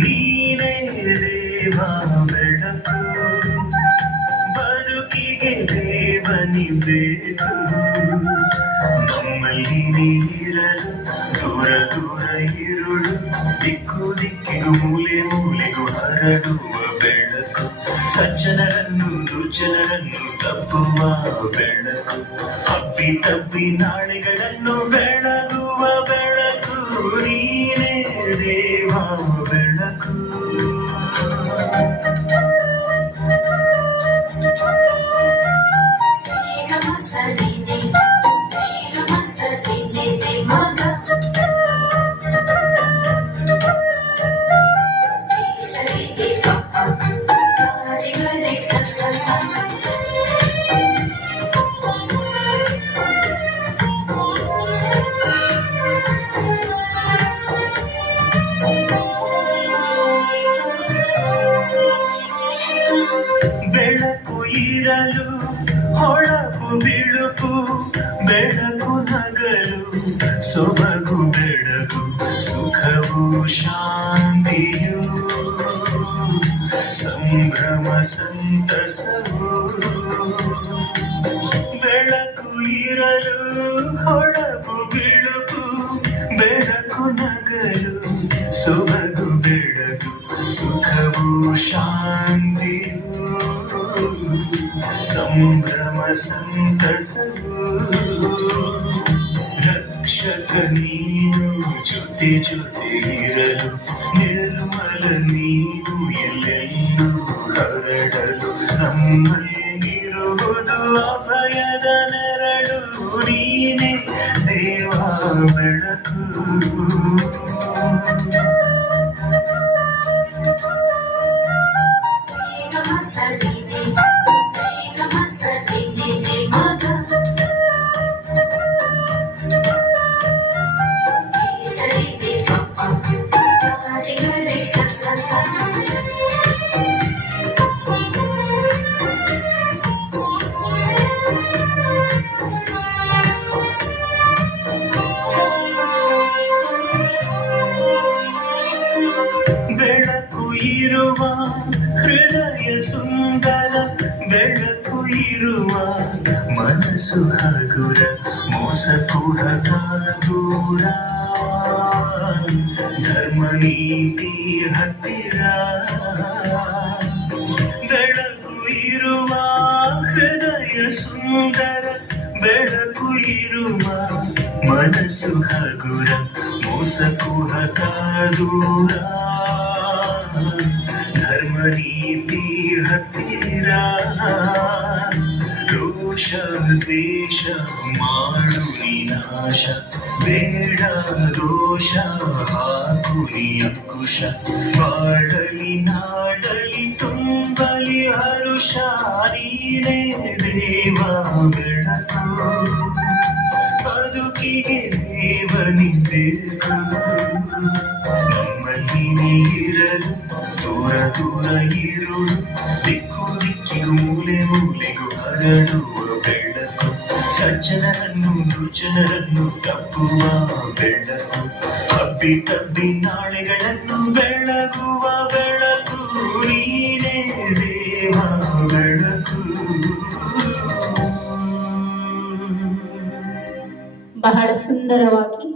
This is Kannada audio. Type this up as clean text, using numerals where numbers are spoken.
ನೀನೇ ದೇವ ಬೆಳಕು ಬದುಕಿಗೆ ದೇವನಿ ಬೇಕು ನಮ್ಮಲ್ಲಿ ನೀರಲು ದೂರ ದೂರ ಇರುಳು ದಿಕ್ಕು ದಿಕ್ಕಿಗೂ ಮೂಲೆ ಮೂಲೆಗೂ ಹರಡುವ ಬೆಳಕು ಸಜ್ಜನರನ್ನು ದುರ್ಜನರನ್ನು ತಪ್ಪುವ ಬೆಳಕು ಹಬ್ಬಿ ತಪ್ಪಿ ನಾಳೆಗಳನ್ನು ಬೆಳಗುವ ಬೆಳಕು ನೀನೇ ದೇವ ಬೆಳಕು ಬೆಳಕು ಇರಲು ಹೊಳಪು ಬಿಳುಪು ಬೆಳಕು ನಗಲು ಸೊಬಗು ಬೆಳಕು ಸುಖವು ಶಾಂತಿಯು ಸಂಭ್ರಮ ಸಂತಸವು ಬೆಳಕು ಇರಲು ಹೊಳಪು ಬಿಳುಪು ಬೆಳಕು ನಗಲು ಸೊಬಗು ಬೆಳಕು ಸುಖವು ಶಾಂತಿಯು ಸಂಭ್ರಮ ಸಂತಸವು ರಕ್ಷಕ ನೀನು ಜೊತೆ ಜೊತೆ ಇರಲು ನಿರ್ಮಲ ನೀನು ಎಲ್ಲೆಲ್ಲೂ ಹರಡಲು ನಮ್ಮಲ್ಲಿರುವುದು ಅಭಯದ ನೆರಳು ನೀನೇ ದೇವ ಬೆಳಕು ಬೆಳಕು ಇರುವ ಹೃದಯ ಸುಂದರ ಬೆಳಕು ಇರುವ ಮನಸ್ಸು ಹಗುರ ಮೋಸ ಕೂಡ ದೂರ ಧರ್ಮ ನೀತಿ ಹತ್ತಿರ ಬೆಳಕು ಇರುವ ಹೃದಯ ಸುಂದರ ಬೆಳಕು ಇರುವ ಮನಸ್ಸು ಹಗುರ ಮೋಸ ಕುಹಕ ದೂರ ಧರ್ಮ ನೀತಿ ಹತ್ತಿರ ರೋಷ ದ್ವೇಷ ಮಾಡು ವಿನಾಶ ಬೇಡ ದೋಷ ಹಾಕು ಅಂಕುಶ ಬಾಳಲಿ ನಾಡಲಿ ತುಂಬಲಿ ಹರುಷ ನೀನೇ ದೇವ ಬೆಳಕು ಬದುಕಿಗೆ ದೇವನಿ ಬೇಕು ನಮ್ಮಲ್ಲಿ ನೀರಲು ದೂರ ದೂರ ಇರುಳು ದಿಕ್ಕು ದಿಕ್ಕಿಗೂ ಮೂಲೆ ಮೂಲೆಗೂ ಹರಡುವ ಬೆಳಕು ಸಜ್ಜನರನ್ನು ದುರ್ಜನರನ್ನು ತಪ್ಪುವ ಬೆಳಕು ಹಬ್ಬಿ ತಬ್ಬಿ ನಾಳೆಗಳನ್ನು ಬೆಳಗುವ ಬೆಳಕು ನೀನೇ ದೇವ ಬೆಳಕು. ಬಹಳ ಸುಂದರವಾಗಿ